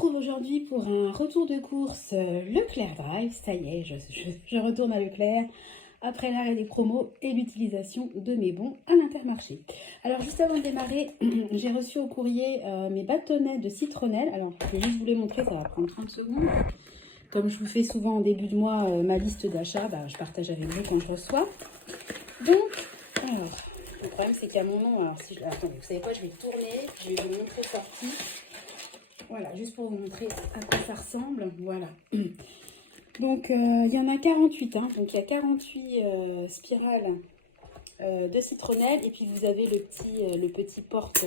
retrouve aujourd'hui pour un retour de course Leclerc Drive. Ça y est, je retourne à Leclerc après l'arrêt des promos et l'utilisation de mes bons à l'Intermarché. Alors juste avant de démarrer, j'ai reçu au courrier mes bâtonnets de citronnelle. Alors je vais juste vous les montrer, ça va prendre 30 secondes. Comme je vous fais souvent en début de mois ma liste d'achat, je partage avec vous quand je reçois. Donc, alors, le problème c'est qu'il y a mon nom. Alors si je... Attendez, vous savez quoi, je vais tourner, je vais vous montrer sortie. Voilà, juste pour vous montrer à quoi ça ressemble. Voilà. Donc, il y en a 48. Hein, donc, il y a 48 spirales de citronnelle. Et puis, vous avez le petit porte.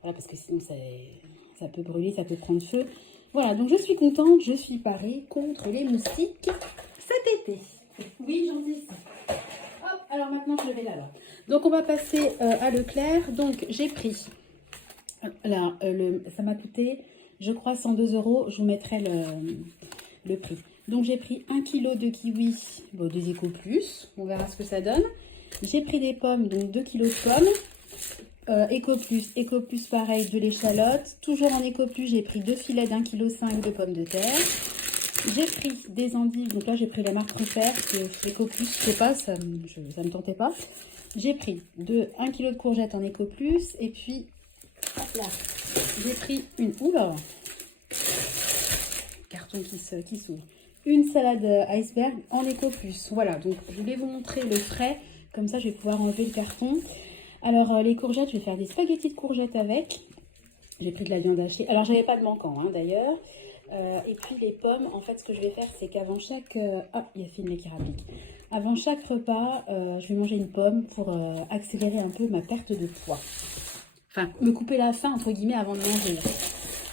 Voilà, parce que sinon, ça peut brûler, ça peut prendre feu. Voilà, donc je suis contente. Je suis parée contre les moustiques cet été. Oui, j'en dis ça. Hop, alors maintenant, je vais là-bas. Donc, on va passer à Leclerc. Donc, j'ai pris... Là, ça m'a coûté, je crois, 102 €. Je vous mettrai le prix. Donc, j'ai pris 1 kg de kiwi, bon, des Eco Plus. On verra ce que ça donne. J'ai pris des pommes, donc 2 kg de pommes. Eco Plus, pareil, de l'échalote. Toujours en Eco Plus, j'ai pris 2 filets d'1,5 kg de pommes de terre. J'ai pris des endives. Donc là, j'ai pris la marque Repère. Eco Plus, je sais pas, ça me tentait pas. J'ai pris 1 kg de courgettes en Eco Plus. Et puis... hop là, j'ai pris une oula, carton qui s'ouvre, une salade iceberg en Eco Plus. Voilà, donc je voulais vous montrer le frais, comme ça je vais pouvoir enlever le carton. Alors les courgettes, je vais faire des spaghettis de courgettes avec. J'ai pris de la viande hachée. Alors j'avais pas de manquant hein, d'ailleurs. Et puis les pommes, en fait ce que je vais faire c'est qu'avant chaque... hop, il y a Finlay qui rapplique. Avant chaque repas, je vais manger une pomme pour accélérer un peu ma perte de poids. Enfin, me couper la faim, entre guillemets, avant de manger.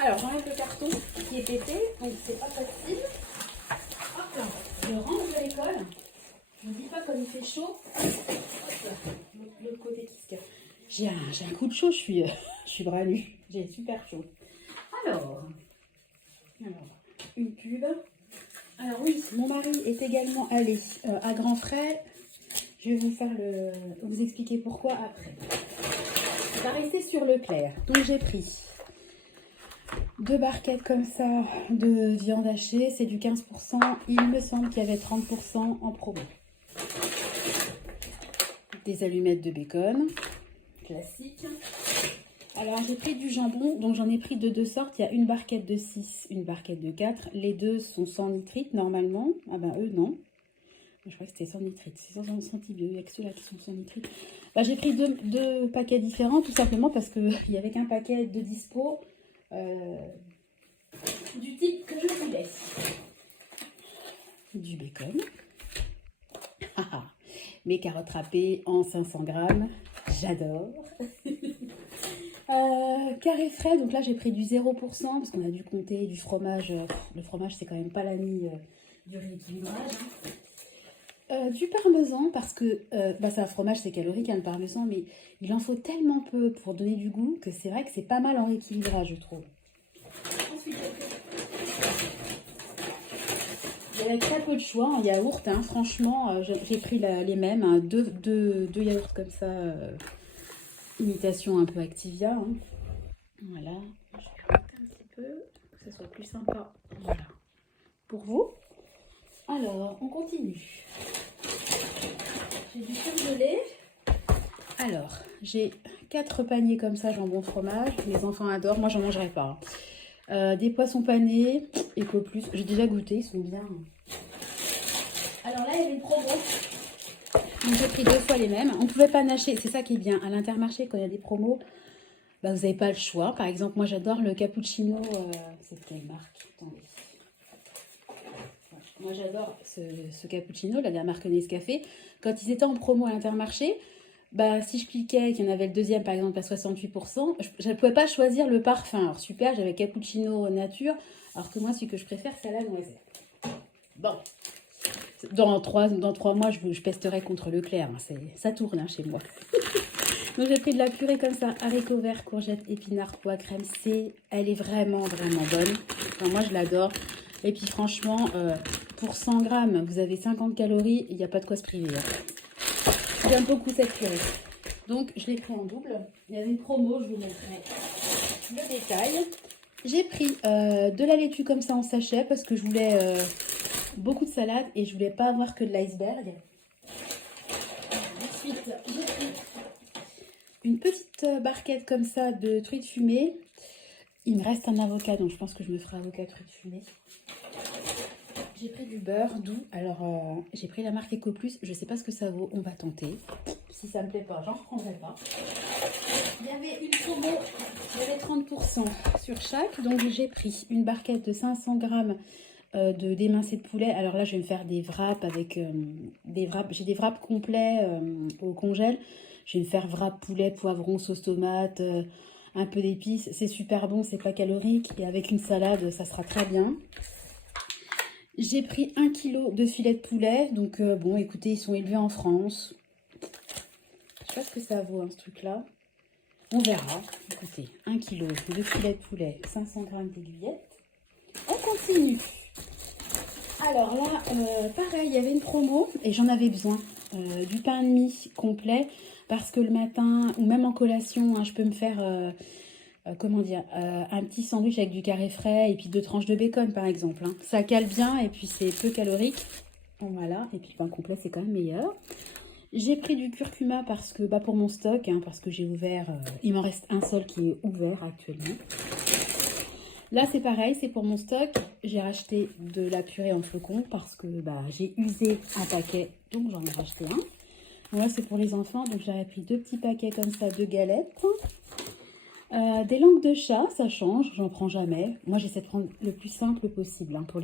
Alors, j'enlève le carton qui est pété, donc c'est pas facile. Hop là, je rentre de l'école. Je ne dis pas comme il fait chaud. Hop là, l'autre côté qui se casse. J'ai un coup de chaud, je suis bras nus. J'ai super chaud. Alors, une pub. Alors oui, mon mari est également allé à grands frais. Je vais vous expliquer pourquoi après. On va rester sur Leclerc. Donc j'ai pris 2 barquettes comme ça de viande hachée. C'est du 15%. Il me semble qu'il y avait 30% en promo. Des allumettes de bacon. Classique. Alors j'ai pris du jambon. Donc j'en ai pris de 2 sortes. Il y a une barquette de 6, une barquette de 4. Les deux sont sans nitrite normalement. Ah ben eux non. Je crois que c'était sans nitrite, c'est sans antibio, il n'y a que ceux-là qui sont sans nitrite. J'ai pris deux paquets différents, tout simplement parce qu'il n'y avait qu'un paquet de dispo du type que je voulais. Du bacon. Mes carottes râpées en 500 grammes, j'adore. Carré frais, donc là j'ai pris du 0% parce qu'on a dû compter du fromage. Le fromage, c'est quand même pas l'ami du rééquilibrage. Du parmesan parce que c'est un fromage, c'est calorique hein, le parmesan, mais il en faut tellement peu pour donner du goût que c'est vrai que c'est pas mal en rééquilibrage, je trouve. Ensuite, il y avait très peu de choix en yaourt, hein, franchement, j'ai pris les mêmes, hein, deux yaourts comme ça, imitation un peu Activia. Hein. Voilà, je vais rajouter un petit peu pour que ça soit plus sympa. Voilà, pour vous. Alors, on continue. J'ai du surgelé. Alors, j'ai 4 paniers comme ça, jambon fromage. Les enfants adorent. Moi, j'en mangerai pas. Des poissons panés, Eco Plus. J'ai déjà goûté, ils sont bien. Alors là, il y avait une promo. Donc, j'ai pris 2 fois les mêmes. On ne pouvait pas nager. C'est ça qui est bien. À l'Intermarché, quand il y a des promos, vous n'avez pas le choix. Par exemple, moi, j'adore le cappuccino. C'est quelle marque? Attendez. Moi, j'adore ce cappuccino, la marque Nescafé. Quand ils étaient en promo à l'Intermarché, si je cliquais qu'il y en avait le deuxième, par exemple, à 68%, je ne pouvais pas choisir le parfum. Alors, super, j'avais cappuccino nature, alors que moi, celui que je préfère, c'est à la noisette. Bon, dans 3 mois, je pesterai contre Leclerc. Hein, ça tourne hein, chez moi. Donc, j'ai pris de la purée comme ça, haricots verts, courgettes, épinards, pois, crème. Elle est vraiment, vraiment bonne. Enfin, moi, je l'adore. Et puis, franchement... pour 100 grammes, vous avez 50 calories, il n'y a pas de quoi se priver. Hein. J'aime beaucoup cette purée. Donc, je l'ai pris en double. Il y avait une promo, je vous montrerai le détail. J'ai pris de la laitue comme ça en sachet parce que je voulais beaucoup de salade et je voulais pas avoir que de l'iceberg. Ensuite, j'ai pris une petite barquette comme ça de truites fumées. Il me reste un avocat, donc je pense que je me ferai avocat truites fumées. J'ai pris du beurre doux. Alors, j'ai pris la marque Ecoplus. Je sais pas ce que ça vaut. On va tenter. Si ça me plaît pas, j'en reprendrai pas. Il y avait une promo. Il y avait 30% sur chaque. Donc, j'ai pris une barquette de 500 grammes de d'émincé de poulet. Alors là, je vais me faire des wraps avec des wraps. J'ai des wraps complets au congèle. Je vais me faire wrap poulet, poivron, sauce tomate, un peu d'épices. C'est super bon, c'est pas calorique. Et avec une salade, ça sera très bien. J'ai pris 1 kg de filets de poulet. Donc bon, écoutez, ils sont élevés en France. Je sais pas ce que ça vaut, hein, ce truc-là. On verra. Écoutez, 1 kg de filets de poulet, 500 grammes d'aiguillettes. On continue. Alors là, pareil, il y avait une promo et j'en avais besoin. Du pain de mie complet parce que le matin ou même en collation, hein, je peux me faire, comment dire, un petit sandwich avec du carré frais et puis 2 tranches de bacon par exemple. Hein. Ça cale bien et puis c'est peu calorique. Voilà, et puis le pain complet c'est quand même meilleur. J'ai pris du curcuma parce que, pour mon stock, hein, parce que j'ai ouvert, il m'en reste un seul qui est ouvert actuellement. Là, c'est pareil, c'est pour mon stock. J'ai racheté de la purée en flocons parce que j'ai usé un paquet, donc j'en ai racheté un. Voilà, c'est pour les enfants, donc j'avais pris 2 petits paquets comme ça de galettes. Des langues de chat, ça change, j'en prends jamais. Moi, j'essaie de prendre le plus simple possible hein, pour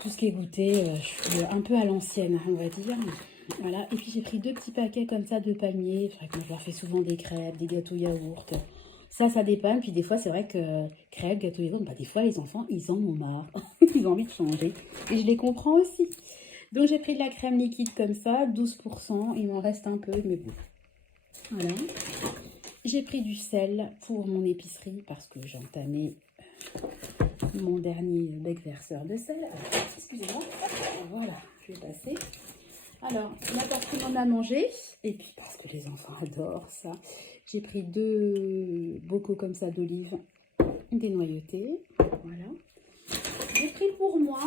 tout ce qui est goûté. Je suis un peu à l'ancienne, on va dire. Voilà, et puis j'ai pris 2 petits paquets comme ça de palmiers. C'est vrai que moi, je leur fais souvent des crêpes, des gâteaux yaourt. Ça dépanne. Puis des fois, c'est vrai que crêpes, gâteaux yaourt, des fois, les enfants, ils en ont marre. Ils ont envie de changer. Et je les comprends aussi. Donc, j'ai pris de la crème liquide comme ça, 12%. Il m'en reste un peu, mais bon. Voilà. J'ai pris du sel pour mon épicerie parce que j'ai entamé mon dernier bec verseur de sel. Alors, excusez-moi. Voilà, je vais passer. Alors, là, parce qu'on en a mangé, et puis parce que les enfants adorent ça, j'ai pris 2 bocaux comme ça d'olives dénoyautées. Voilà. J'ai pris pour moi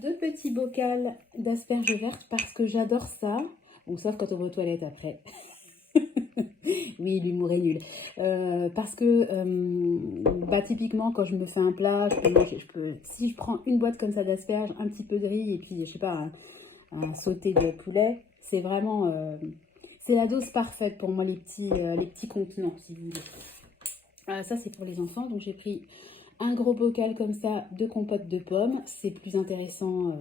2 petits bocals d'asperges vertes parce que j'adore ça. Bon, sauf quand on va aux toilettes après. Oui, l'humour est nul. Parce que, typiquement, quand je me fais un plat, je peux manger, si je prends une boîte comme ça d'asperges, un petit peu de riz et puis, je sais pas, un sauté de poulet, c'est vraiment, c'est la dose parfaite pour moi, les petits contenants, si vous voulez. Ça, c'est pour les enfants. Donc, j'ai pris un gros bocal comme ça de compote de pommes. C'est plus intéressant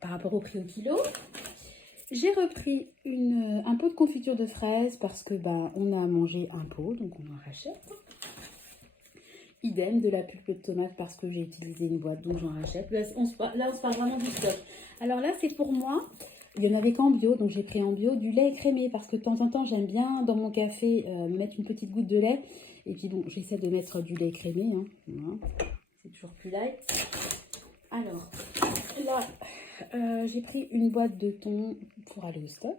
par rapport au prix au kilo. J'ai repris un pot de confiture de fraises parce que on a mangé un pot, donc on en rachète. Idem de la pulpe de tomate parce que j'ai utilisé une boîte, donc j'en rachète. Là, on se parle vraiment du stock. Alors là, c'est pour moi. Il n'y en avait qu'en bio, donc j'ai pris en bio du lait écrémé parce que de temps en temps, j'aime bien dans mon café mettre une petite goutte de lait. Et puis bon, j'essaie de mettre du lait écrémé. Hein. Voilà. C'est toujours plus light. Alors, là, j'ai pris une boîte de thon pour aller au stock.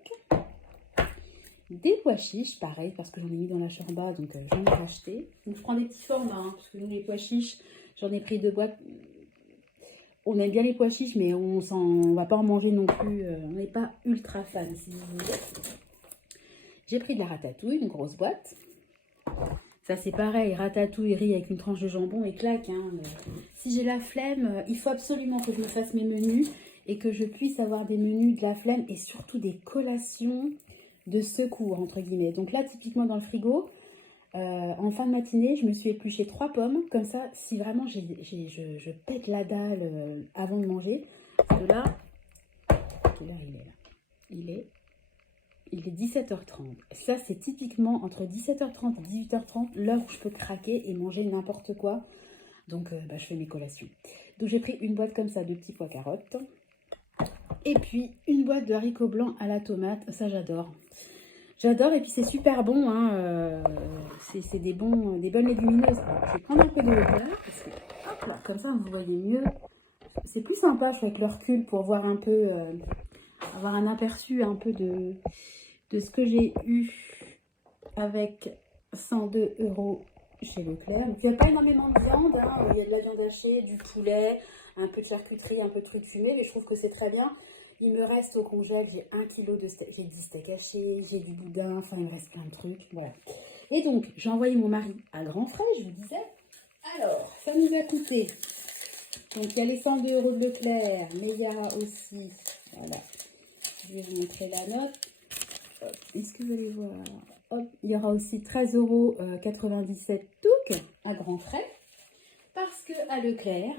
Des pois chiches, pareil, parce que j'en ai mis dans la chorba, donc j'en ai racheté. Donc je prends des petits formats, hein, parce que nous, les pois chiches, j'en ai pris 2 boîtes. On aime bien les pois chiches, mais on va pas en manger non plus. On n'est pas ultra fan, si vous voulez. J'ai pris de la ratatouille, une grosse boîte. Ça, c'est pareil, ratatouille, riz avec une tranche de jambon et claque. Hein. Si j'ai la flemme, il faut absolument que je me fasse mes menus et que je puisse avoir des menus de la flemme et surtout des collations de secours, entre guillemets. Donc là, typiquement dans le frigo, en fin de matinée, je me suis épluché 3 pommes. Comme ça, si vraiment je pète la dalle avant de manger. Parce que là, quelle heure il est là? Il est 17h30. Ça, c'est typiquement entre 17h30 et 18h30, l'heure où je peux craquer et manger n'importe quoi. Donc, je fais mes collations. Donc, j'ai pris une boîte comme ça de petits pois carottes. Et puis, une boîte de haricots blancs à la tomate. Ça, j'adore. J'adore et puis c'est super bon. Hein. C'est des bonnes légumineuses. Alors, je vais prendre un peu de hauteur. Parce que, hop là, comme ça, vous voyez mieux. C'est plus sympa, je fais avec le recul pour voir un peu... avoir un aperçu un peu de ce que j'ai eu avec 102 € chez Leclerc. Donc, il n'y a pas énormément de viande, hein. Il y a de la viande hachée, du poulet, un peu de charcuterie, un peu de trucs fumés, mais je trouve que c'est très bien. Il me reste au congèle, j'ai 1 kg de steak, j'ai du steak haché, j'ai du boudin, enfin il me reste plein de trucs, voilà. Et donc, j'ai envoyé mon mari à grands frais, je vous disais. Alors, ça nous a coûté. Donc, il y a les 102 € de Leclerc, mais il y a aussi, voilà, je vais vous montrer la note. Est-ce que vous allez voir? Hop, il y aura aussi 13,97 € touc à grands frais. Parce que à Leclerc,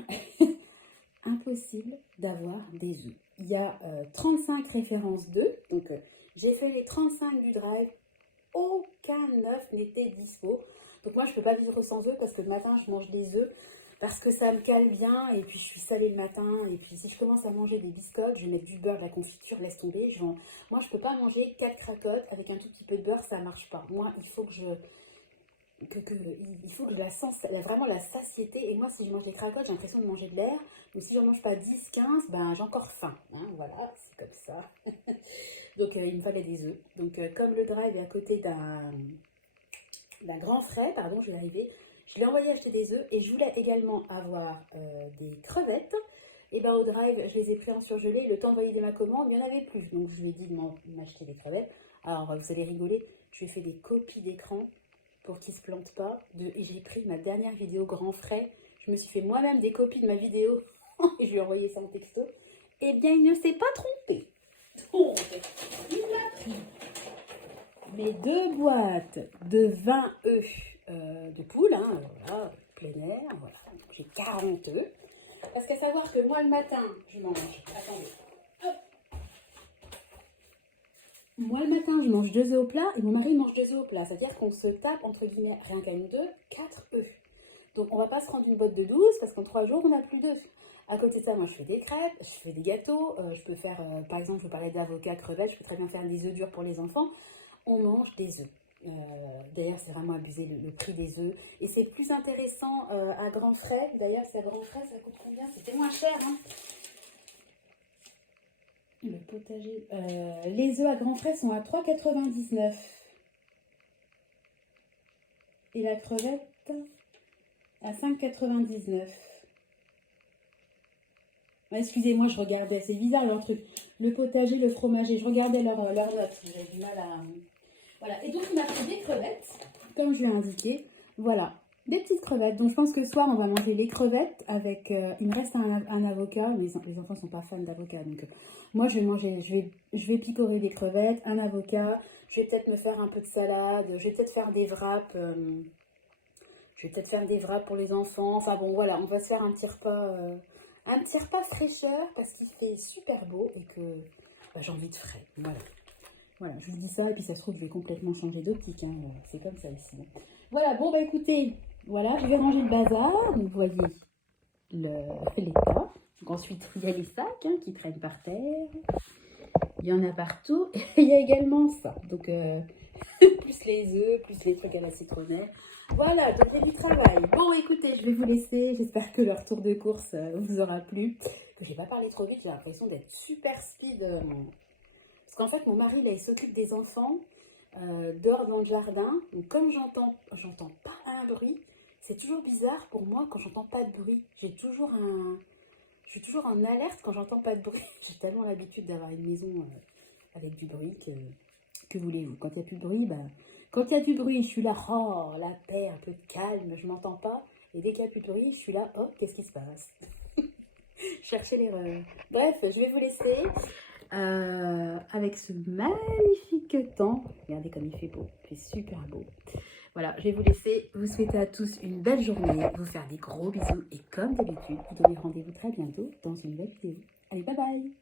impossible d'avoir des œufs. Il y a 35 références d'œufs. Donc, j'ai fait les 35 du drive. Aucun œuf n'était dispo. Donc, moi, je ne peux pas vivre sans œufs parce que le matin, je mange des œufs. Parce que ça me cale bien. Et puis, je suis salée le matin. Et puis, si je commence à manger des biscottes, je vais mettre du beurre, de la confiture, laisse tomber. Moi, je ne peux pas manger 4 cracottes avec un tout petit peu de beurre. Ça ne marche pas. Moi, il faut que je... il faut que je la sens vraiment la satiété. Et moi, si je mange les cracottes, j'ai l'impression de manger de l'air. Donc, si je n'en mange pas 10, 15, ben, j'ai encore faim. Hein, voilà, c'est comme ça. Donc, il me fallait des œufs. Donc, comme le drive est à côté d'un grand frais, pardon, je vais y arriver, je l'ai envoyé acheter des œufs. Et je voulais également avoir des crevettes. Et ben, au drive, je les ai pris en surgelé. Et le temps d'envoyer ma commande, il n'y en avait plus. Donc, je lui ai dit de m'acheter des crevettes. Alors, vous allez rigoler, je lui ai fait des copies d'écran pour qu'il ne se plante pas. Et j'ai pris ma dernière vidéo grand frais. Je me suis fait moi-même des copies de ma vidéo. Et je lui ai envoyé ça en texto. Eh bien, il ne s'est pas trompé. Donc, il a pris mes 2 boîtes de 20 œufs de poule. Hein, voilà, plein air. Voilà. J'ai 40 œufs. Parce qu'à savoir que moi, le matin, je mange... Attendez. Hop. Moi, le matin, je mange 2 œufs au plat et mon mari mange 2 œufs au plat. C'est-à-dire qu'on se tape, entre guillemets, rien qu'à nous deux, 4 œufs. Donc, on ne va pas se rendre une boîte de 12 parce qu'en 3 jours, on n'a plus d'œufs. À côté de ça, moi, je fais des crêpes, je fais des gâteaux. Je peux faire, par exemple, je vous parlais d'avocat, crevettes. Je peux très bien faire des œufs durs pour les enfants. On mange des œufs. D'ailleurs, c'est vraiment abusé le prix des œufs. Et c'est plus intéressant à grands frais. D'ailleurs, c'est à grands frais, ça coûte combien? C'était moins cher, hein. Le potager. Les œufs à grands frais sont à 3,99 €. Et la crevette à 5,99 €. Excusez-moi, je regardais. C'est bizarre leur truc. Le potager, le fromager. Je regardais leurs notes. J'avais du mal à... Voilà. Et donc, il m'a pris des crevettes, comme je l'ai indiqué. Voilà. Des petites crevettes. Donc, je pense que ce soir, on va manger les crevettes avec... il me reste un avocat. Mais les enfants ne sont pas fans d'avocat. Donc, moi, je vais manger... Je vais picorer des crevettes, un avocat. Je vais peut-être me faire un peu de salade. Je vais peut-être faire des wraps. Je vais peut-être faire des wraps pour les enfants. Enfin, bon, voilà. On va se faire un petit repas... un petit repas fraîcheur parce qu'il fait super beau et que bah, j'ai envie de frais. Voilà. Voilà, je vous dis ça et puis ça se trouve, je vais complètement changer d'optique. Hein. C'est comme ça ici. Voilà, bon, bah écoutez, voilà, je vais ranger le bazar. Donc, vous voyez l'état. Donc, ensuite, il y a les sacs hein, qui traînent par terre. Il y en a partout. Et il y a également ça. Donc, plus les œufs, plus les trucs à la citronnelle. Voilà, donc il y a du travail. Bon, écoutez, je vais vous laisser. J'espère que le retour de course vous aura plu. Que j'ai pas parlé trop vite, j'ai l'impression d'être super speed. Parce qu'en fait, mon mari, là, il s'occupe des enfants dehors dans le jardin. Donc, comme j'entends pas un bruit, c'est toujours bizarre pour moi quand j'entends pas de bruit. Je suis toujours en alerte quand j'entends pas de bruit. J'ai tellement l'habitude d'avoir une maison avec du bruit que voulez-vous. Quand il n'y a plus de bruit, bah... Quand il y a du bruit, je suis là, oh, la paix, un peu de calme, je m'entends pas. Et dès qu'il n'y a plus de bruit, je suis là, oh, qu'est-ce qui se passe? Cherchez l'erreur. Bref, je vais vous laisser avec ce magnifique temps. Regardez comme il fait beau, il fait super beau. Voilà, je vais vous laisser, vous souhaiter à tous une belle journée, vous faire des gros bisous. Et comme d'habitude, vous donnez rendez-vous très bientôt dans une nouvelle vidéo. Allez, bye bye!